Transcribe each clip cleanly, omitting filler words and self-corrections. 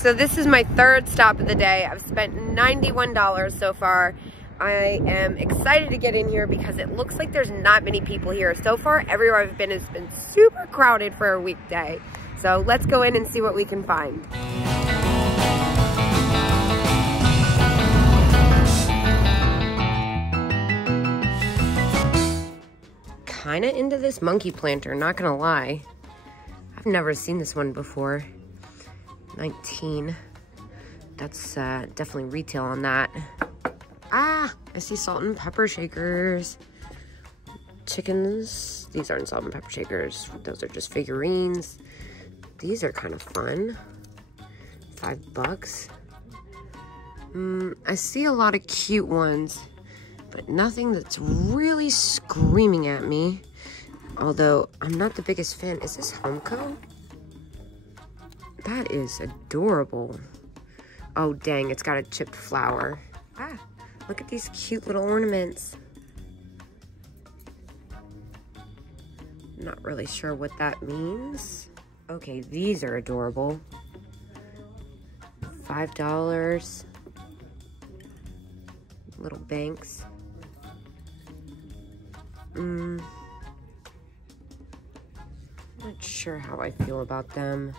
So this is my third stop of the day. I've spent $91 so far. I am excited to get in here because it looks like there's not many people here. So far, everywhere I've been has been super crowded for a weekday. So let's go in and see what we can find. Kinda into this monkey planter, not gonna lie. I've never seen this one before. 19. That's definitely retail on that. Ah, I see salt and pepper shakers. Chickens. These aren't salt and pepper shakers. Those are just figurines. These are kind of fun. $5. I see a lot of cute ones, but nothing that's really screaming at me. Although, I'm not the biggest fan. Is this Homco? That is adorable. Oh, dang, it's got a chipped flower. Ah, look at these cute little ornaments. Not really sure what that means. Okay, these are adorable. $5. Little banks. Not sure how I feel about them.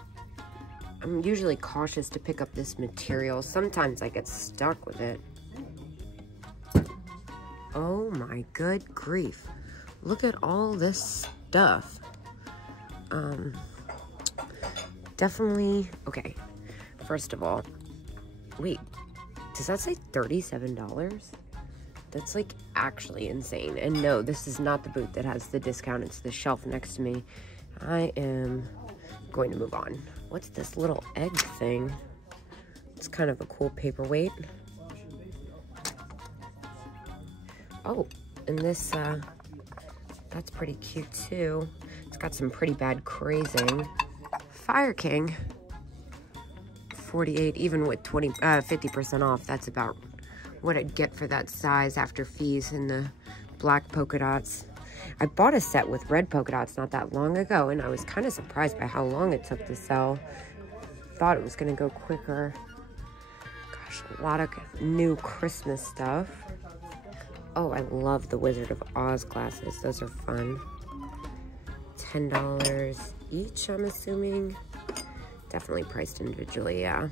I'm usually cautious to pick up this material. Sometimes I get stuck with it. Oh my good grief. Look at all this stuff. Definitely, okay. First of all, wait, does that say $37? That's like actually insane. And no, this is not the booth that has the discount. It's the shelf next to me. I am going to move on. What's this little egg thing? It's kind of a cool paperweight. Oh, and this, that's pretty cute too. It's got some pretty bad crazing. Fire King, 48, even with 50% off. That's about what I'd get for that size after fees and the black polka dots. I bought a set with red polka dots not that long ago, and I was kind of surprised by how long it took to sell. Thought it was gonna go quicker. Gosh, a lot of new Christmas stuff. Oh, I love the Wizard of Oz glasses. Those are fun. $10 each, I'm assuming. Definitely priced individually, yeah.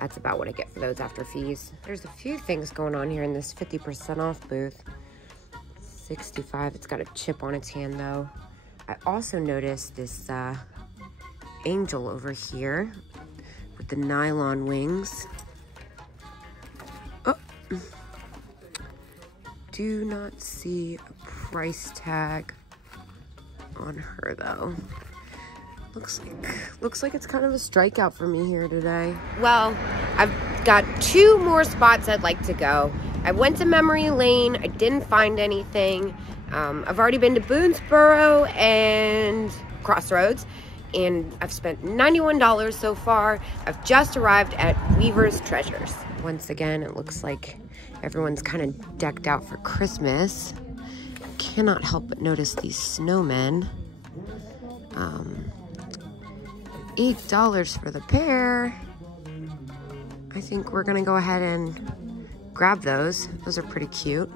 That's about what I get for those after fees. There's a few things going on here in this 50% off booth. $65, it's got a chip on its hand though. I also noticed this angel over here with the nylon wings. Oh, do not see a price tag on her though. Looks like it's kind of a strikeout for me here today. Well, I've got 2 more spots I'd like to go. I went to Memory Lane. I didn't find anything. I've already been to Boonesboro and Crossroads, and I've spent $91 so far. I've just arrived at Weaver's Treasures. Once again, it looks like everyone's kind of decked out for Christmas. Cannot help but notice these snowmen. $8 for the pair. I think we're gonna go ahead and grab those. Those are pretty cute.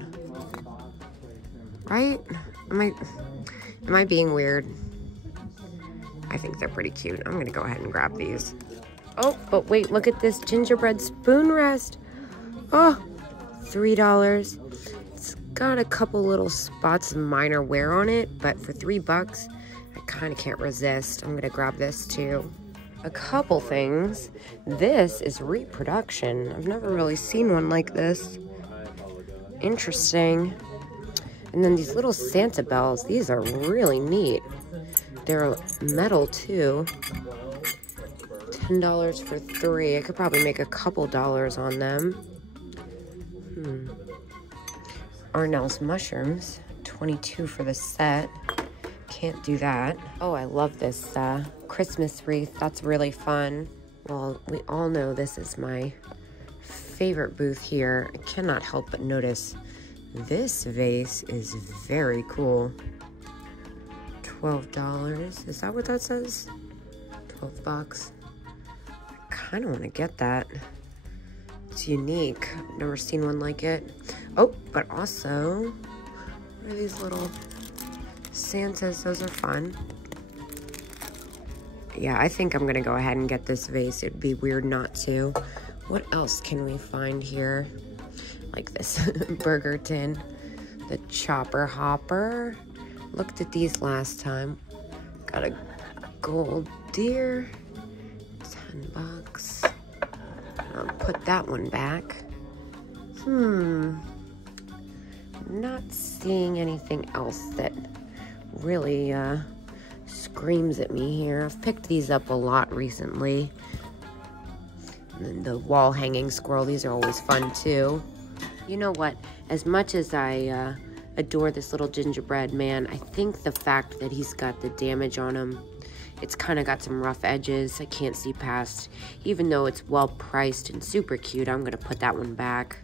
Right? Am I being weird? I think they're pretty cute. I'm gonna go ahead and grab these. Oh, but wait, look at this gingerbread spoon rest. Oh, $3. It's got a couple little spots of minor wear on it, but for $3, I kind of can't resist. I'm gonna grab this too. A couple things. This is reproduction. I've never really seen one like this. Interesting. And then these little Santa bells. These are really neat. They're metal too. $10 for 3. I could probably make a couple dollars on them. Arnell's mushrooms. $22 for the set. Can't do that. Oh, I love this Christmas wreath. That's really fun. Well, we all know this is my favorite booth here. I cannot help but notice this vase is very cool. $12. Is that what that says? 12 bucks. I kind of want to get that. It's unique. I've never seen one like it. Oh, but also, what are these little Santas? Those are fun. Yeah, I think I'm gonna go ahead and get this vase. It'd be weird not to. What else can we find here? Like this burger tin, the chopper hopper. Looked at these last time. Got a gold deer, 10 bucks. I'll put that one back. Not seeing anything else that really screams at me here. I've picked these up a lot recently. And then the wall hanging squirrel, these are always fun too. You know what? As much as I adore this little gingerbread man, I think the fact that he's got the damage on him, it's kind of got some rough edges I can't see past. Even though it's well priced and super cute, I'm gonna put that one back.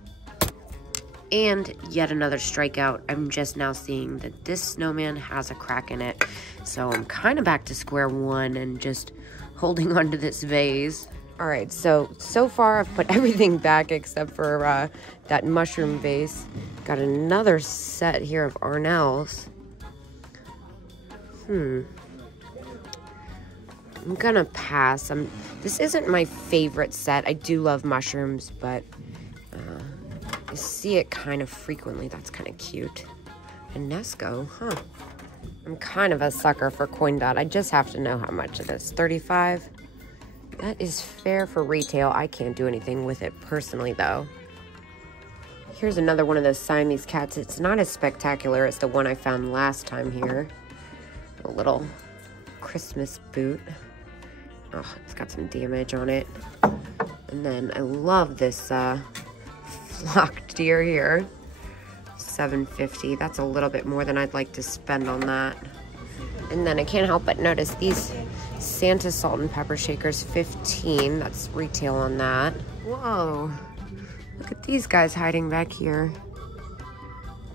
And yet another strikeout. I'm just now seeing that this snowman has a crack in it. So I'm kind of back to square one and just holding onto this vase. All right, so far I've put everything back except for that mushroom vase. Got another set here of Arnell's. I'm gonna pass. This isn't my favorite set. I do love mushrooms, but I see it kind of frequently. That's kind of cute. And Nesco, huh? I'm kind of a sucker for coin dot. I just have to know how much it is. 35? That is fair for retail. I can't do anything with it personally, though. Here's another one of those Siamese cats. It's not as spectacular as the one I found last time here. A little Christmas boot. Oh, it's got some damage on it. And then I love this flock deer here. $7.50. That's a little bit more than I'd like to spend on that. And then I can't help but notice these Santa salt and pepper shakers, $15. That's retail on that. Whoa. Look at these guys hiding back here.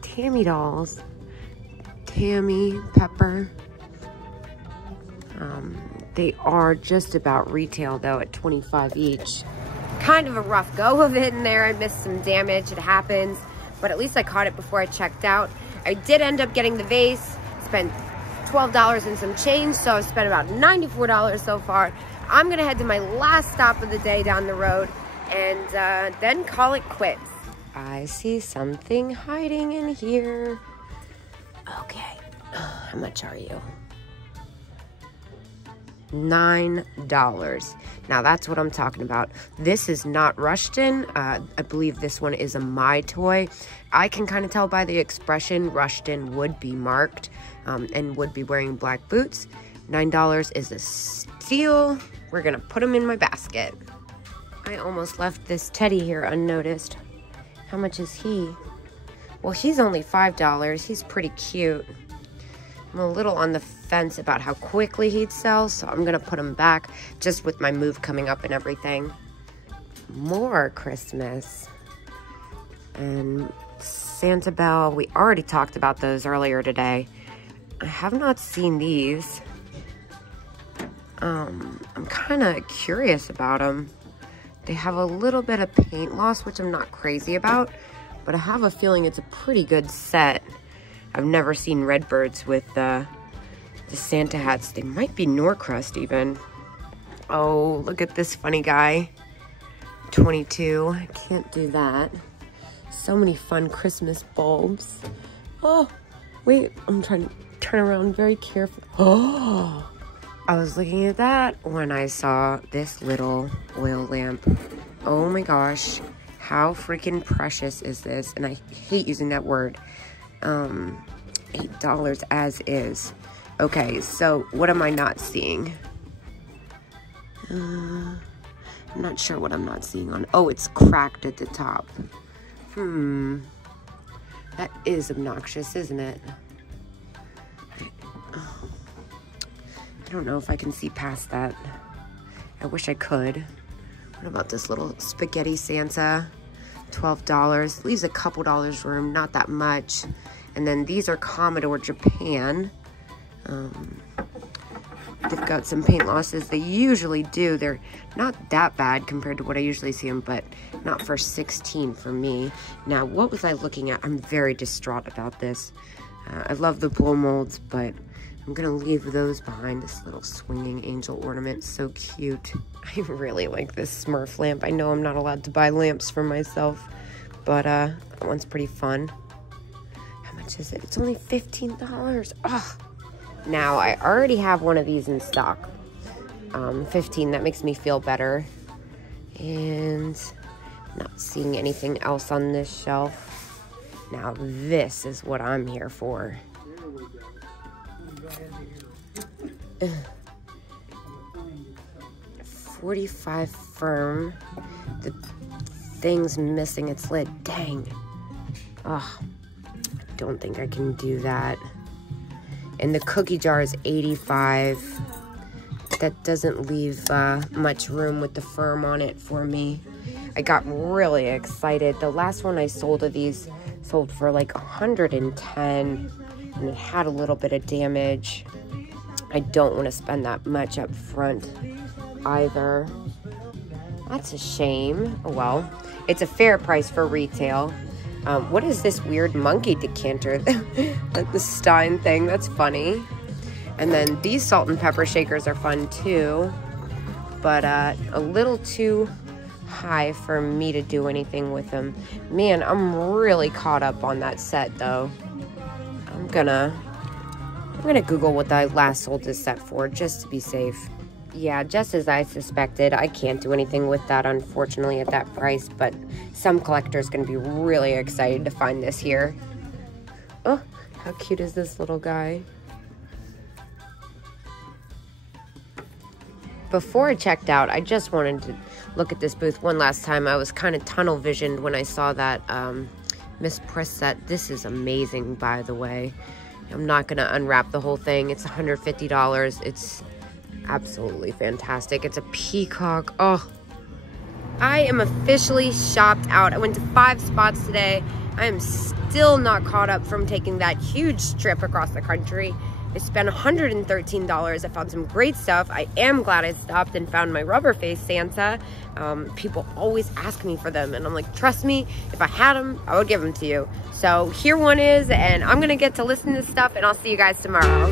Tammy dolls. Tammy, Pepper. They are just about retail though at $25 each. Kind of a rough go of it in there. I missed some damage, it happens. But at least I caught it before I checked out. I did end up getting the vase. Spent $12 and some change, so I've spent about $94 so far. I'm gonna head to my last stop of the day down the road and then call it quits. I see something hiding in here. Okay, how much are you? $9. Now that's what I'm talking about. This is not Rushton. I believe this one is a My Toy. I can kind of tell by the expression Rushton would be marked and would be wearing black boots. $9 is a steal. We're gonna put them in my basket. I almost left this teddy here unnoticed. How much is he? Well, he's only $5. He's pretty cute. I'm a little on the fence about how quickly he'd sell, so I'm gonna put him back just with my move coming up and everything. More Christmas. And Santa Bell, we already talked about those earlier today. I have not seen these. I'm kind of curious about them. They have a little bit of paint loss, which I'm not crazy about, but I have a feeling it's a pretty good set. I've never seen Redbirds with the Santa hats. They might be Norcrest even. Oh, look at this funny guy. 22. I can't do that. So many fun Christmas bulbs. Oh, wait. I'm trying to turn around very carefully. Oh, I was looking at that when I saw this little oil lamp. Oh my gosh. How freaking precious is this? And I hate using that word. $8 as is. Okay, so what am I not seeing? I'm not sure what I'm not seeing on. Oh, it's cracked at the top. That is obnoxious, isn't it? I don't know if I can see past that. I wish I could. What about this little spaghetti Santa? $12. Leaves a couple dollars room, not that much. And then these are Commodore Japan. they've got some paint losses. They usually do. They're not that bad compared to what I usually see them, but not for $16 for me. Now, what was I looking at? I'm very distraught about this. I love the blow molds, but I'm gonna leave those behind. This little swinging angel ornament, so cute. I really like this Smurf lamp. I know I'm not allowed to buy lamps for myself, but that one's pretty fun. How much is it? It's only $15. Oh. Now, I already have one of these in stock. 15, that makes me feel better. And not seeing anything else on this shelf. Now, this is what I'm here for. 45 firm. The thing's missing its lid. Dang. Oh, I don't think I can do that. And the cookie jar is 85. That doesn't leave much room with the firm on it for me. I got really excited. The last one I sold of these sold for like 110, and it had a little bit of damage. I don't want to spend that much up front either. That's a shame. Oh well, it's a fair price for retail. What is this weird monkey decanter? Like the Stein thing, that's funny. And then these salt and pepper shakers are fun too, but a little too high for me to do anything with them. Man, I'm really caught up on that set though. I'm gonna Google what I last sold this set for, just to be safe. Yeah, just as I suspected, I can't do anything with that, unfortunately, at that price, but some collector's gonna be really excited to find this here. Oh, how cute is this little guy? Before I checked out, I just wanted to look at this booth one last time. I was kind of tunnel visioned when I saw that Miss Press set. This is amazing, by the way. I'm not gonna unwrap the whole thing. It's $150. It's absolutely fantastic. It's a peacock. Oh, I am officially shopped out. I went to 5 spots today. I am still not caught up from taking that huge trip across the country. I spent $113. I found some great stuff. I am glad I stopped and found my rubber face Santa. People always ask me for them, and I'm like, trust me, if I had them, I would give them to you. So here one is, and I'm gonna get to listen to stuff, and I'll see you guys tomorrow.